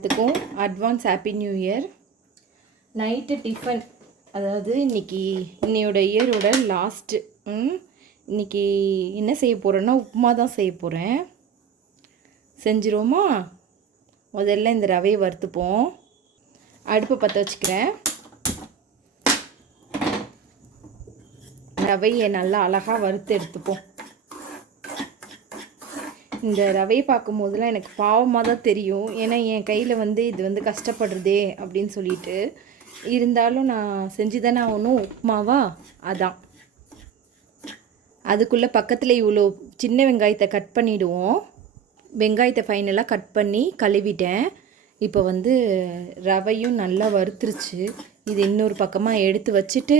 எல்லாத்துக்கும் advance happy new year. Night tiffin, அதாவது இன்னையோட இயரோட லாஸ்ட்டு. இன்றைக்கி என்ன செய்ய போகிறேன்னா உப்புமா தான் செய்ய போகிறேன். செஞ்சிருவோமா? முதல்ல இந்த ரவையை வறுத்துப்போம். அடுப்பை பற்ற வச்சுக்கிறேன். ரவையை நல்லா அழகாக வறுத்து எடுத்துப்போம். இந்த ரவையை பார்க்கும் போதெல்லாம் எனக்கு பாவமாக தான் தெரியும். ஏன்னா என் கையில் இது கஷ்டப்படுறதே அப்படின்னு சொல்லிட்டு, இருந்தாலும் நான் செஞ்சு தானே ஆகணும். உப்புமாவா அதான். அதுக்குள்ளே பக்கத்தில் இவ்வளோ சின்ன வெங்காயத்தை கட் பண்ணிவிடுவோம். வெங்காயத்தை ஃபைனலாக கட் பண்ணி கழுவிட்டேன். இப்போ ரவையும் நல்லா வறுத்துருச்சு. இது இன்னொரு பக்கமாக எடுத்து வச்சுட்டு,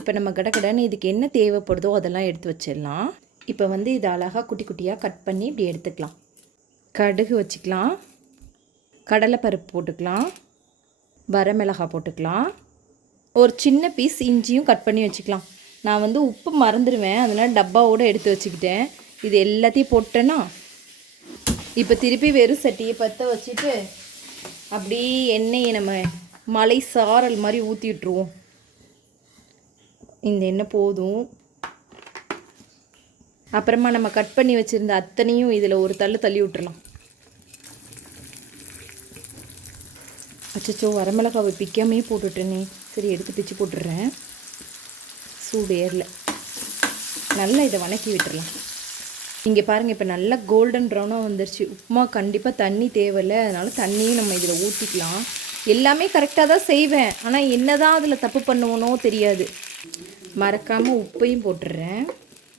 இப்போ நம்ம கடகடன்னு இதுக்கு என்ன தேவைப்படுதோ அதெல்லாம் எடுத்து வச்சிடலாம். இப்போ இது அழகாக குட்டி குட்டியாக கட் பண்ணி இப்படி எடுத்துக்கலாம். கடுகு வச்சுக்கலாம், கடலைப்பருப்பு போட்டுக்கலாம், வரமிளகாய் போட்டுக்கலாம், ஒரு சின்ன பீஸ் இஞ்சியும் கட் பண்ணி வச்சுக்கலாம். நான் உப்பு மறந்துடுவேன், அதனால் டப்பாவோடு எடுத்து வச்சுக்கிட்டேன். இது எல்லாத்தையும் போட்டேன்னா இப்போ திருப்பி வெறும் சட்டியை பற்ற வச்சுட்டு அப்படியே எண்ணெயை நம்ம மலை சாரல் மாதிரி ஊற்றி விட்டுருவோம். இந்த எண்ணெய் போதும். அப்புறமா நம்ம கட் பண்ணி வச்சுருந்த அத்தனையும் இதில் ஒரு தள்ளி விட்டுறலாம். அச்சோ, வரமிளகாவை பிக்காமே போட்டுட்டேனே. சரி, எடுத்து பிச்சு போட்டுடுறேன். சூடு ஏறல. நல்லா இதை வணக்கி விட்டுடலாம். இங்கே பாருங்கள், இப்போ நல்லா கோல்டன் ப்ரௌனாக வந்துருச்சு. உப்புமா கண்டிப்பாக தண்ணி தேவையில்லை, அதனால் தண்ணியும் நம்ம இதில் ஊற்றிக்கலாம். எல்லாமே கரெக்டாக தான் செய்வேன், ஆனால் என்ன தான் அதில் தப்பு பண்ணுவோனோ தெரியாது. மறக்காமல் உப்பையும் போட்டுடுறேன்.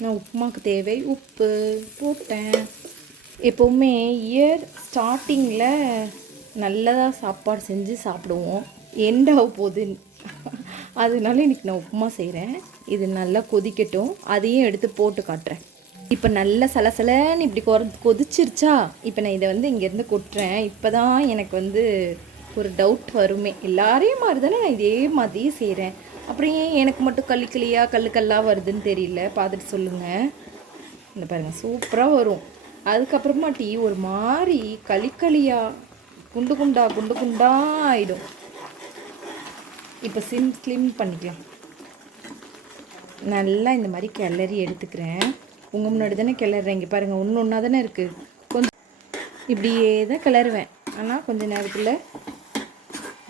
நான் உப்புமாவுக்கு தேவை உப்பு போட்டேன். எப்போவுமே இயர் ஸ்டார்டிங்கில் நல்லதாக சாப்பாடு செஞ்சு சாப்பிடுவோம். எண்டாக போகுது, அதனால இன்றைக்கி நான் உப்புமா செய்கிறேன். இது நல்லா கொதிக்கட்டும், அதையும் எடுத்து போட்டு காட்டுறேன். இப்போ நல்லா சலசலன்னு இப்படி கொதிச்சிருச்சா, இப்போ நான் இதை இங்கேருந்து கொட்டுறேன். இப்போ தான் எனக்கு ஒரு டவுட் வருமே, எல்லாரையும் மாதிரி தானே நான் இதே மாதிரியே செய்கிறேன், அப்புறம் ஏன் எனக்கு மட்டும் கல்லுக்கல்லாக வருதுன்னு தெரியல. பார்த்துட்டு சொல்லுங்கள். இந்த பாருங்கள், சூப்பராக வரும். அதுக்கப்புறமாட்டி ஒரு மாதிரி களியாக குண்டு குண்டா ஆகிடும். இப்போ ஸ்லிம் பண்ணிக்கலாம். நல்லா இந்த மாதிரி கிளறி எடுத்துக்கிறேன். உங்கள் முன்னாடி தானே கிளறேன். இங்கே பாருங்கள், ஒன்றா தானே இருக்குது. கொஞ்சம் இப்படியே தான் கிளறுவேன், ஆனால் கொஞ்சம் நேரத்தில்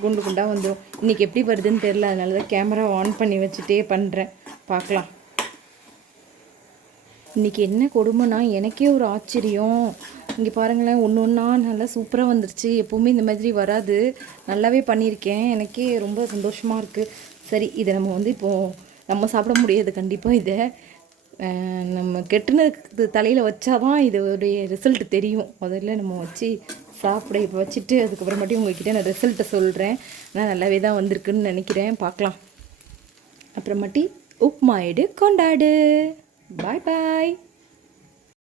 குண்டாக வந்துடும். இன்றைக்கி எப்படி வருதுன்னு தெரில, அதனால தான் கேமரா ஆன் பண்ணி வச்சுட்டே பண்ணுறேன். பார்க்கலாம். இன்றைக்கி என்ன கொடுமைனா, எனக்கே ஒரு ஆச்சரியம். இங்கே பாருங்களேன், ஒன்றா நல்லா சூப்பராக வந்துருச்சு. எப்போவுமே இந்த மாதிரி வராது. நல்லாவே பண்ணியிருக்கேன். எனக்கே ரொம்ப சந்தோஷமாக இருக்குது. சரி, இதை நம்ம இப்போது நம்ம சாப்பிட முடியாது கண்டிப்பாக. இதை நம்ம கெட்டுனதுக்கு தலையில் வச்சா தான் இதோடைய ரிசல்ட்டு தெரியும். முதல்ல நம்ம வச்சு சாப்பிட இப்போ வச்சுட்டு அதுக்கப்புறமாட்டி உங்கள்கிட்ட நான் ரிசல்ட்டை சொல்கிறேன். ஆனால் நல்லாவே தான் வந்திருக்குன்னு நினைக்கிறேன். பார்க்கலாம். அப்புறமாட்டி உப்புமா எடு கொண்டாடு. பாய் பாய்.